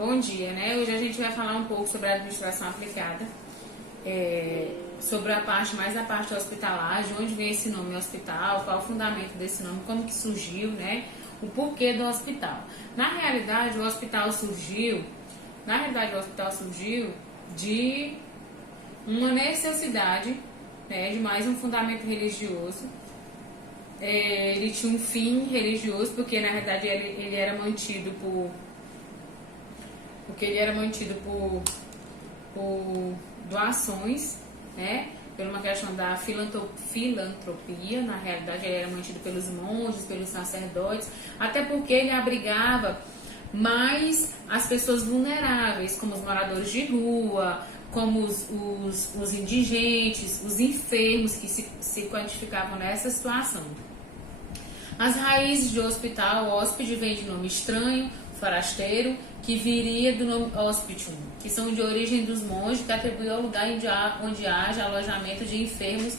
Bom dia, né? Hoje a gente vai falar um pouco sobre a administração aplicada, sobre a parte hospitalar, de onde vem esse nome hospital, qual é o fundamento desse nome, como que surgiu, né? O porquê do hospital. Na realidade, o hospital surgiu de uma necessidade, né, de mais um fundamento religioso. Ele tinha um fim religioso, porque na verdade ele era mantido por doações, né? Por uma questão da filantropia. Na realidade ele era mantido pelos monges, pelos sacerdotes, até porque ele abrigava mais as pessoas vulneráveis, como os moradores de rua, como os indigentes, os enfermos que se quantificavam nessa situação. As raízes de hospital, hóspede, vem de nome estranho, forasteiro, que viria do nome hospitium, que são de origem dos monges, que atribuiu ao lugar onde haja alojamento de enfermos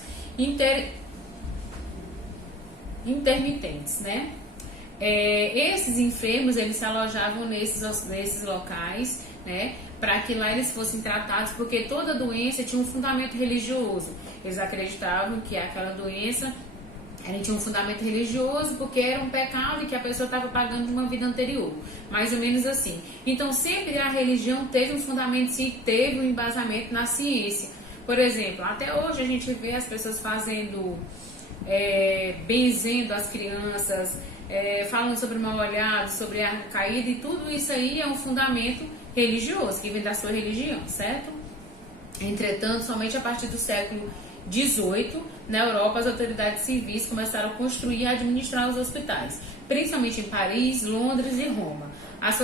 intermitentes, né? Esses enfermos, eles se alojavam nesses locais, né, para que lá eles fossem tratados, porque toda doença tinha um fundamento religioso. Eles acreditavam que aquela doença tinha um fundamento religioso, porque era um pecado e que a pessoa estava pagando de uma vida anterior, mais ou menos assim. Então sempre a religião teve um fundamento, teve um embasamento na ciência. Por exemplo, até hoje a gente vê as pessoas fazendo, benzendo as crianças, falando sobre mal olhado, sobre arco caído, e tudo isso aí é um fundamento religioso, que vem da sua religião, certo? Entretanto, somente a partir do século XVIII, na Europa, as autoridades civis começaram a construir e administrar os hospitais, principalmente em Paris, Londres e Roma. As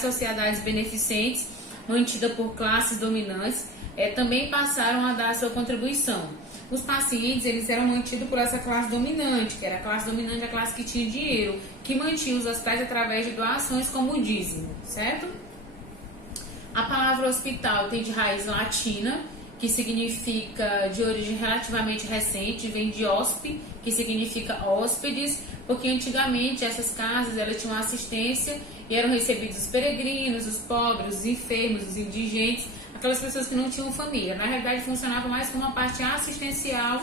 sociedades beneficentes, mantidas por classes dominantes, também passaram a dar a sua contribuição. Os pacientes, eles eram mantidos por essa classe dominante, que era a classe dominante, a classe que tinha dinheiro, que mantinha os hospitais através de doações como o dízimo, certo? A palavra hospital tem de raiz latina, que significa, de origem relativamente recente, vem de hospe, que significa hóspedes, porque antigamente essas casas elas tinham assistência e eram recebidos os peregrinos, os pobres, os enfermos, os indigentes, aquelas pessoas que não tinham família. Na realidade funcionava mais como uma parte assistencial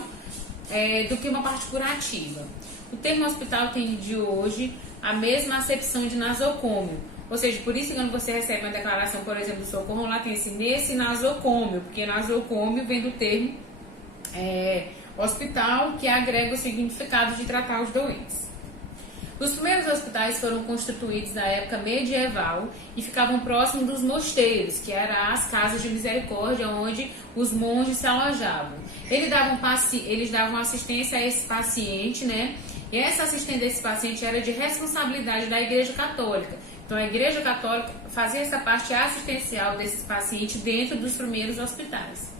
do que uma parte curativa. O termo hospital tem de hoje a mesma acepção de nasocômio. Ou seja, por isso que quando você recebe uma declaração, por exemplo, do socorro, lá tem nesse nasocômio, porque nasocômio vem do termo hospital, que agrega o significado de tratar os doentes. Os primeiros hospitais foram constituídos na época medieval e ficavam próximos dos mosteiros, que eram as casas de misericórdia, onde os monges se alojavam. Eles davam assistência a esse paciente, né? E essa assistência desse paciente era de responsabilidade da Igreja Católica. Então, a Igreja Católica fazia essa parte assistencial desses pacientes dentro dos primeiros hospitais.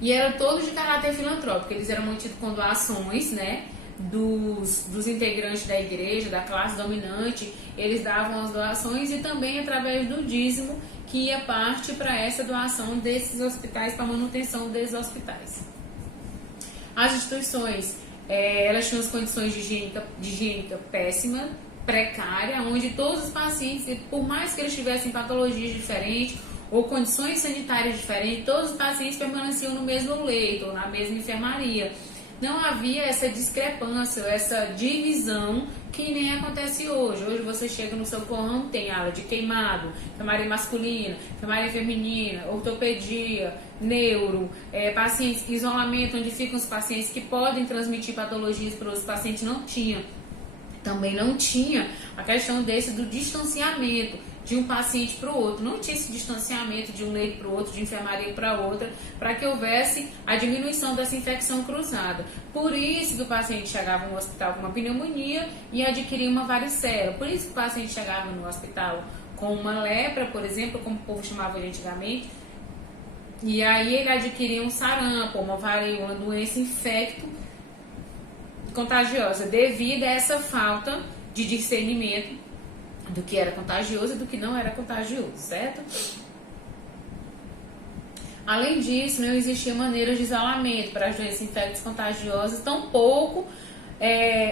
E eram todos de caráter filantrópico, eles eram mantidos com doações, né, dos integrantes da igreja, da classe dominante, eles davam as doações e também através do dízimo, que ia parte para essa doação desses hospitais, para a manutenção desses hospitais. As instituições, elas tinham as condições de higiênica péssima, precária, onde todos os pacientes, por mais que eles tivessem patologias diferentes ou condições sanitárias diferentes, todos os pacientes permaneciam no mesmo leito ou na mesma enfermaria. Não havia essa discrepância, essa divisão que nem acontece hoje. Hoje você chega no socorrão, tem ala de queimado, enfermaria masculina, enfermaria feminina, ortopedia, neuro, pacientes, isolamento, onde ficam os pacientes que podem transmitir patologias para os pacientes, não tinha. Também não tinha a questão do distanciamento de um paciente para o outro. Não tinha esse distanciamento de um leito para o outro, de enfermaria para outra, para que houvesse a diminuição dessa infecção cruzada. Por isso que o paciente chegava no hospital com uma pneumonia e adquiria uma varicela. Por isso que o paciente chegava no hospital com uma lepra, por exemplo, como o povo chamava antigamente, e aí ele adquiria um sarampo, uma varíola, uma doença infecto contagiosa, devido a essa falta de discernimento do que era contagioso e do que não era contagioso, certo? Além disso, não existia maneiras de isolamento para as doenças infectas contagiosas, tampouco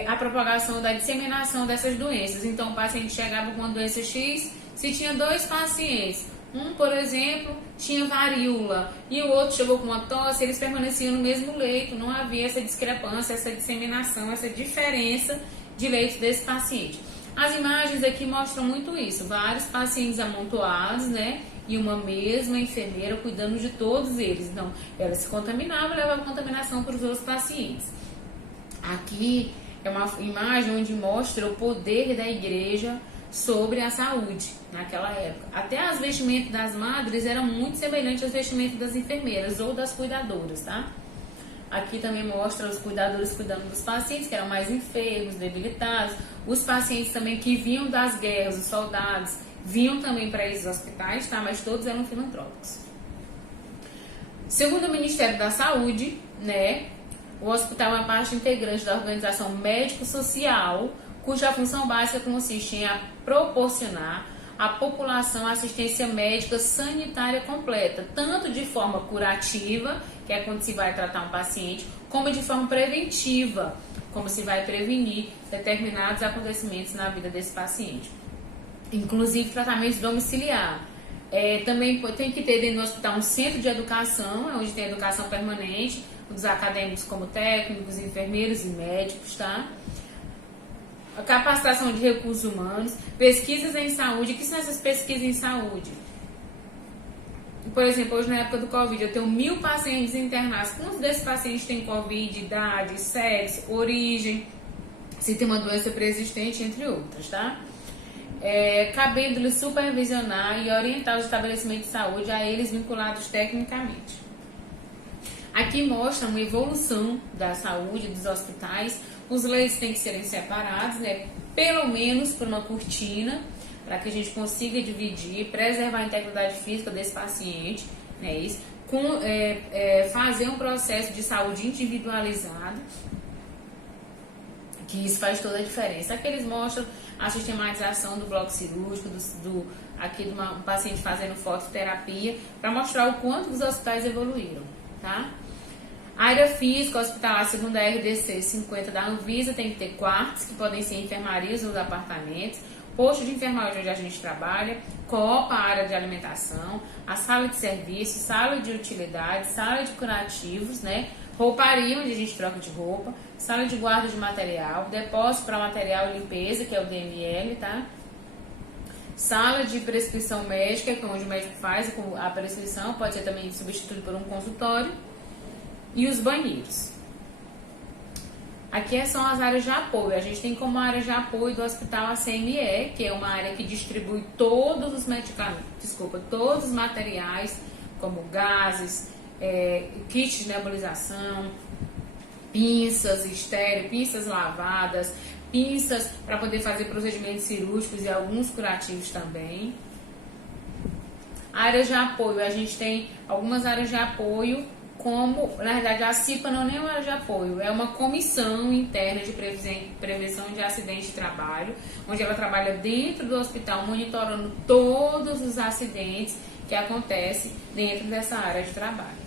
a propagação da disseminação dessas doenças. Então, o paciente chegava com uma doença X, se tinha 2 pacientes, um, por exemplo, tinha varíola e o outro chegou com uma tosse, eles permaneciam no mesmo leito, não havia essa discrepância, essa disseminação, essa diferença de leitos desse paciente. As imagens aqui mostram muito isso, vários pacientes amontoados, né? E uma mesma enfermeira cuidando de todos eles. Então, ela se contaminava e levava contaminação para os outros pacientes. Aqui é uma imagem onde mostra o poder da igreja sobre a saúde naquela época. Até as vestimentas das madres eram muito semelhantes às vestimentas das enfermeiras ou das cuidadoras, tá? Aqui também mostra os cuidadores cuidando dos pacientes que eram mais enfermos, debilitados. Os pacientes também que vinham das guerras, os soldados, vinham também para esses hospitais, tá? Mas todos eram filantrópicos. Segundo o Ministério da Saúde, né, o hospital é uma parte integrante da organização médico-social, cuja função básica consiste em proporcionar à população assistência médica sanitária completa, tanto de forma curativa, que é quando se vai tratar um paciente, como de forma preventiva, como se vai prevenir determinados acontecimentos na vida desse paciente. Inclusive tratamentos domiciliar. Também tem que ter dentro do hospital um centro de educação, onde tem educação permanente, dos acadêmicos como técnicos, enfermeiros e médicos, tá? A capacitação de recursos humanos, pesquisas em saúde. O que são essas pesquisas em saúde? Por exemplo, hoje na época do Covid, eu tenho 1000 pacientes internados. Quantos desses pacientes têm Covid, idade, sexo, origem, se tem uma doença preexistente, entre outras, tá? Cabendo-lhe supervisionar e orientar os estabelecimentos de saúde a eles vinculados tecnicamente. Aqui mostra uma evolução da saúde dos hospitais. Os leitos têm que serem separados, né? Pelo menos por uma cortina, para que a gente consiga dividir, preservar a integridade física desse paciente, né? Isso, fazer um processo de saúde individualizado, que isso faz toda a diferença. Aqui eles mostram a sistematização do bloco cirúrgico, aqui de um paciente fazendo fototerapia, para mostrar o quanto os hospitais evoluíram, tá? A área física hospitalar, segundo a RDC 50 da Anvisa, tem que ter quartos, que podem ser enfermarias ou apartamentos, posto de enfermagem onde a gente trabalha, copa, área de alimentação, a sala de serviço, sala de utilidades, sala de curativos, né? Rouparia, onde a gente troca de roupa, sala de guarda de material, depósito para material e limpeza, que é o DML, tá? Sala de prescrição médica, que é onde o médico faz a prescrição, pode ser também substituído por um consultório, e os banheiros. Aqui são as áreas de apoio. A gente tem como área de apoio do hospital a CME, que é uma área que distribui todos os medicamentos, todos os materiais, como gases, kits de nebulização, pinças estéreo, pinças lavadas, pinças para poder fazer procedimentos cirúrgicos e alguns curativos também. Áreas de apoio, a gente tem algumas áreas de apoio, como, na verdade, a CIPA não é nem uma área de apoio, é uma comissão interna de prevenção de acidente de trabalho, onde ela trabalha dentro do hospital, monitorando todos os acidentes que acontecem dentro dessa área de trabalho.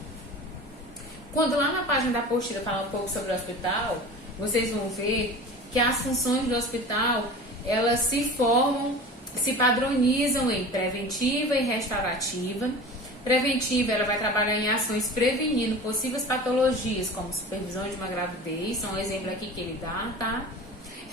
Quando lá na página da apostila fala um pouco sobre o hospital, vocês vão ver que as funções do hospital, elas se padronizam em preventiva e restaurativa. Preventiva, ela vai trabalhar em ações prevenindo possíveis patologias, como supervisão de uma gravidez, são um exemplo aqui que ele dá, tá?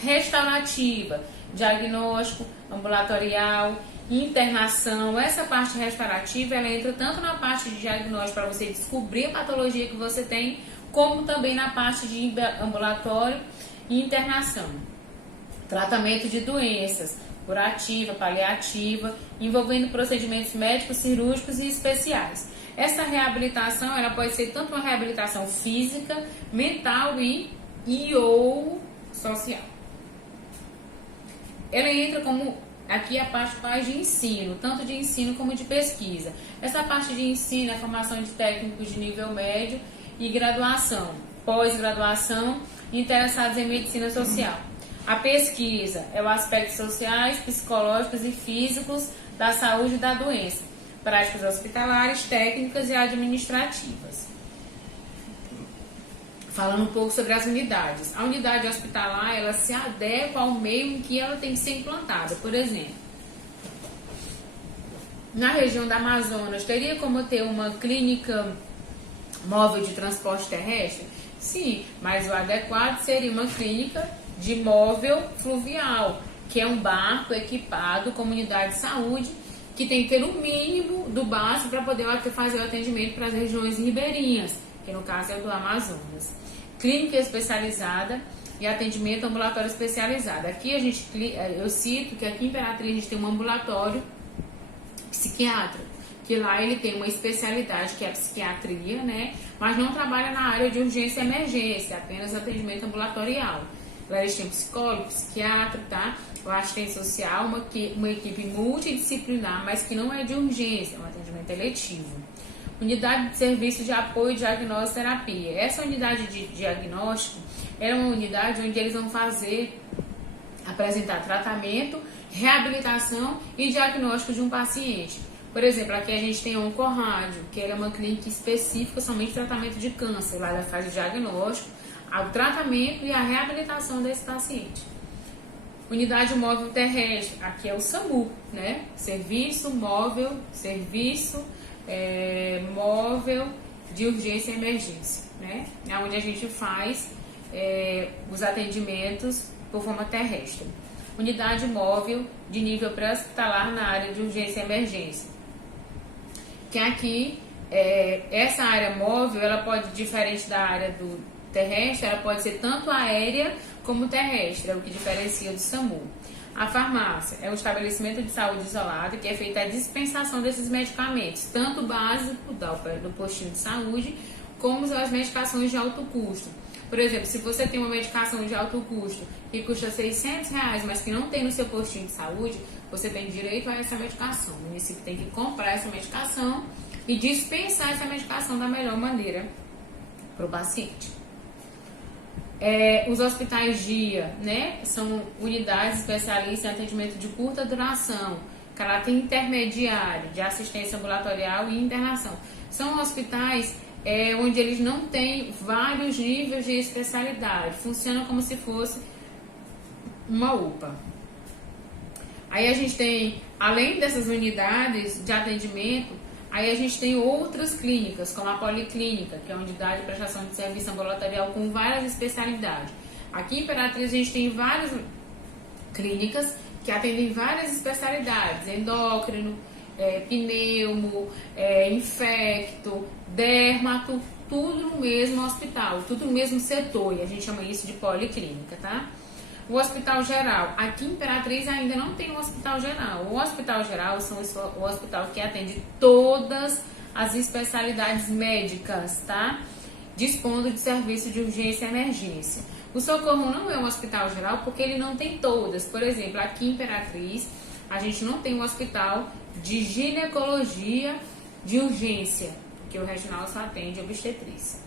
Restaurativa, diagnóstico ambulatorial, internação. Essa parte restaurativa, ela entra tanto na parte de diagnóstico para você descobrir a patologia que você tem, como também na parte de ambulatório e internação. Tratamento de doenças, curativa, paliativa, envolvendo procedimentos médicos, cirúrgicos e especiais. Essa reabilitação, ela pode ser tanto uma reabilitação física, mental e ou social. Ela entra como, aqui a parte mais de ensino, tanto de ensino como de pesquisa. Essa parte de ensino é a formação de técnicos de nível médio e graduação, pós-graduação, interessados em medicina social. A pesquisa é o aspecto sociais, psicológicos e físicos da saúde e da doença, práticas hospitalares, técnicas e administrativas. Falando um pouco sobre as unidades. A unidade hospitalar, ela se adequa ao meio em que ela tem que ser implantada. Por exemplo, na região da Amazonas, teria como ter uma clínica móvel de transporte terrestre? Sim, mas o adequado seria uma clínica de móvel fluvial, que é um barco equipado com unidade de saúde, que tem que ter o mínimo do básico para poder fazer o atendimento para as regiões ribeirinhas, que no caso é o do Amazonas. Clínica especializada e atendimento ambulatório especializado. Aqui eu cito que aqui em Imperatriz a gente tem um ambulatório psiquiátrico, que lá ele tem uma especialidade que é a psiquiatria, né? Mas não trabalha na área de urgência e emergência, apenas atendimento ambulatorial. Lá eles têm psicólogo, psiquiatra, tá? O assistente social, uma equipe multidisciplinar, mas que não é de urgência, é um atendimento eletivo. Unidade de serviço de apoio, diagnóstico e terapia. Essa unidade de diagnóstico é uma unidade onde eles vão apresentar tratamento, reabilitação e diagnóstico de um paciente. Por exemplo, aqui a gente tem a Oncorrádio, que é uma clínica específica somente de tratamento de câncer. Lá ela faz o diagnóstico, o tratamento e a reabilitação desse paciente. Unidade móvel terrestre, aqui é o SAMU, né? Serviço móvel de urgência e emergência, né? É onde a gente faz os atendimentos por forma terrestre. Unidade móvel de nível pré-hospitalar na área de urgência e emergência. Que aqui, essa área móvel, ela pode, diferente da área do terrestre, ela pode ser tanto aérea como terrestre, é o que diferencia do SAMU. A farmácia é um estabelecimento de saúde isolado que é feita a dispensação desses medicamentos, tanto básico do postinho de saúde, como as medicações de alto custo. Por exemplo, se você tem uma medicação de alto custo que custa R$600, mas que não tem no seu postinho de saúde, você tem direito a essa medicação. O município tem que comprar essa medicação e dispensar essa medicação da melhor maneira para o paciente. Os hospitais dia, né, são unidades especialistas em atendimento de curta duração, caráter intermediário, de assistência ambulatorial e internação. São hospitais onde eles não têm vários níveis de especialidade, funcionam como se fosse uma UPA. Aí a gente tem, além dessas unidades de atendimento, aí a gente tem outras clínicas, como a Policlínica, que é a unidade de prestação de serviço ambulatorial com várias especialidades. Aqui em Imperatriz a gente tem várias clínicas que atendem várias especialidades, endócrino, pneumo, infecto, dermato, tudo no mesmo hospital, tudo no mesmo setor, e a gente chama isso de policlínica, tá? O hospital geral, aqui em Imperatriz ainda não tem um hospital geral. O hospital geral é o hospital que atende todas as especialidades médicas, tá? Dispondo de serviço de urgência e emergência. O Socorro não é um hospital geral porque ele não tem todas. Por exemplo, aqui em Imperatriz, a gente não tem um hospital de ginecologia de urgência, porque o regional só atende obstetrícia.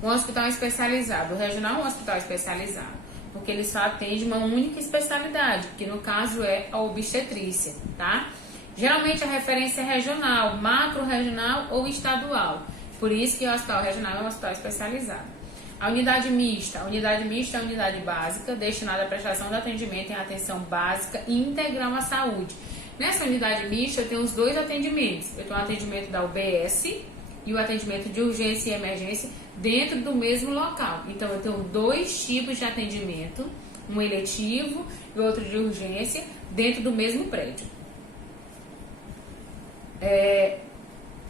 Um hospital especializado. O regional é um hospital especializado, porque ele só atende uma única especialidade, que no caso é a obstetrícia, tá? Geralmente a referência é regional, macro-regional ou estadual. Por isso que o hospital regional é um hospital especializado. A unidade mista. A unidade mista é a unidade básica, destinada à prestação de atendimento em atenção básica e integral à saúde. Nessa unidade mista eu tenho os dois atendimentos. Eu tenho o atendimento da UBS e o atendimento de urgência e emergência dentro do mesmo local. Então eu tenho dois tipos de atendimento, um eletivo e outro de urgência, dentro do mesmo prédio.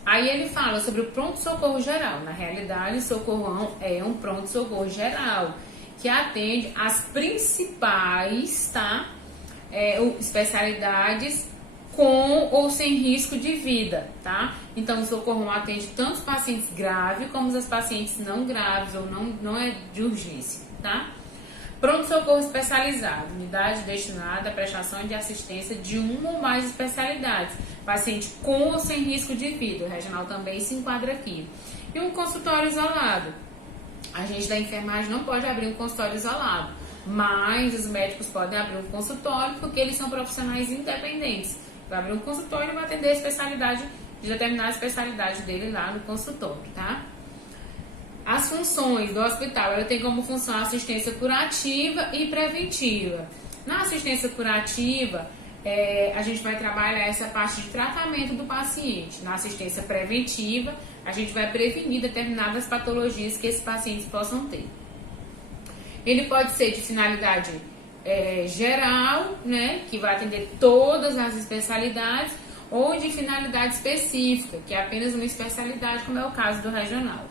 Aí ele fala sobre o pronto-socorro geral. Na realidade, o Socorrão é um pronto-socorro geral, que atende as principais, tá? Especialidades com ou sem risco de vida, tá? Então, o Socorrão atende tanto os pacientes graves como os pacientes não graves ou não é de urgência, tá? Pronto-socorro especializado, unidade destinada à prestação de assistência de uma ou mais especialidades, paciente com ou sem risco de vida, o regional também se enquadra aqui. E um consultório isolado, a gente da enfermagem não pode abrir um consultório isolado, mas os médicos podem abrir um consultório porque eles são profissionais independentes. Vai abrir um consultório e vai atender a especialidade, de determinada especialidade dele lá no consultório, tá? As funções do hospital, ela tem como função assistência curativa e preventiva. Na assistência curativa, a gente vai trabalhar essa parte de tratamento do paciente. Na assistência preventiva, a gente vai prevenir determinadas patologias que esses pacientes possam ter. Ele pode ser de finalidade geral, né, que vai atender todas as especialidades, ou de finalidade específica, que é apenas uma especialidade, como é o caso do regional.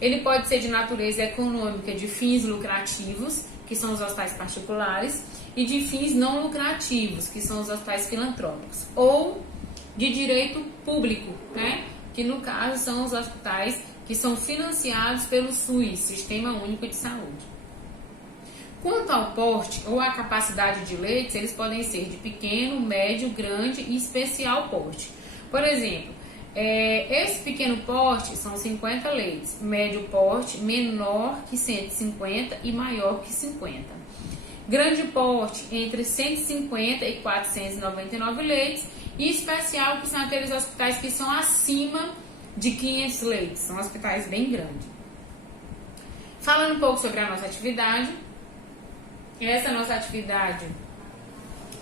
Ele pode ser de natureza econômica, de fins lucrativos, que são os hospitais particulares, e de fins não lucrativos, que são os hospitais filantrópicos, ou de direito público, né, que no caso são os hospitais que são financiados pelo SUS, Sistema Único de Saúde. Quanto ao porte ou à capacidade de leitos, eles podem ser de pequeno, médio, grande e especial porte. Por exemplo, esse pequeno porte são 50 leitos, médio porte menor que 150 e maior que 50. Grande porte entre 150 e 499 leitos e especial, que são aqueles hospitais que são acima de 500 leitos, são hospitais bem grandes. Falando um pouco sobre a nossa atividade, essa nossa atividade,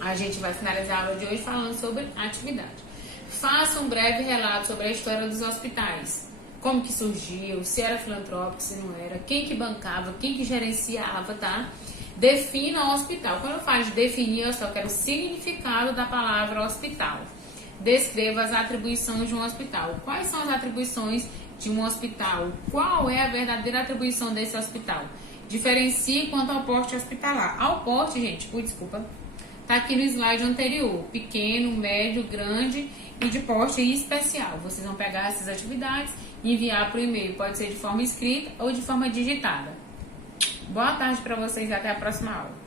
a gente vai finalizar a aula de hoje falando sobre a atividade. Faça um breve relato sobre a história dos hospitais. Como que surgiu, se era filantrópico, se não era, quem que bancava, quem que gerenciava, tá? Defina o hospital. Quando eu falo de definir, eu só quero o significado da palavra hospital. Descreva as atribuições de um hospital. Quais são as atribuições de um hospital? Qual é a verdadeira atribuição desse hospital? Diferencie quanto ao porte hospitalar. Ao porte, gente, desculpa, tá aqui no slide anterior. Pequeno, médio, grande e de porte especial. Vocês vão pegar essas atividades e enviar para o e-mail. Pode ser de forma escrita ou de forma digitada. Boa tarde para vocês e até a próxima aula.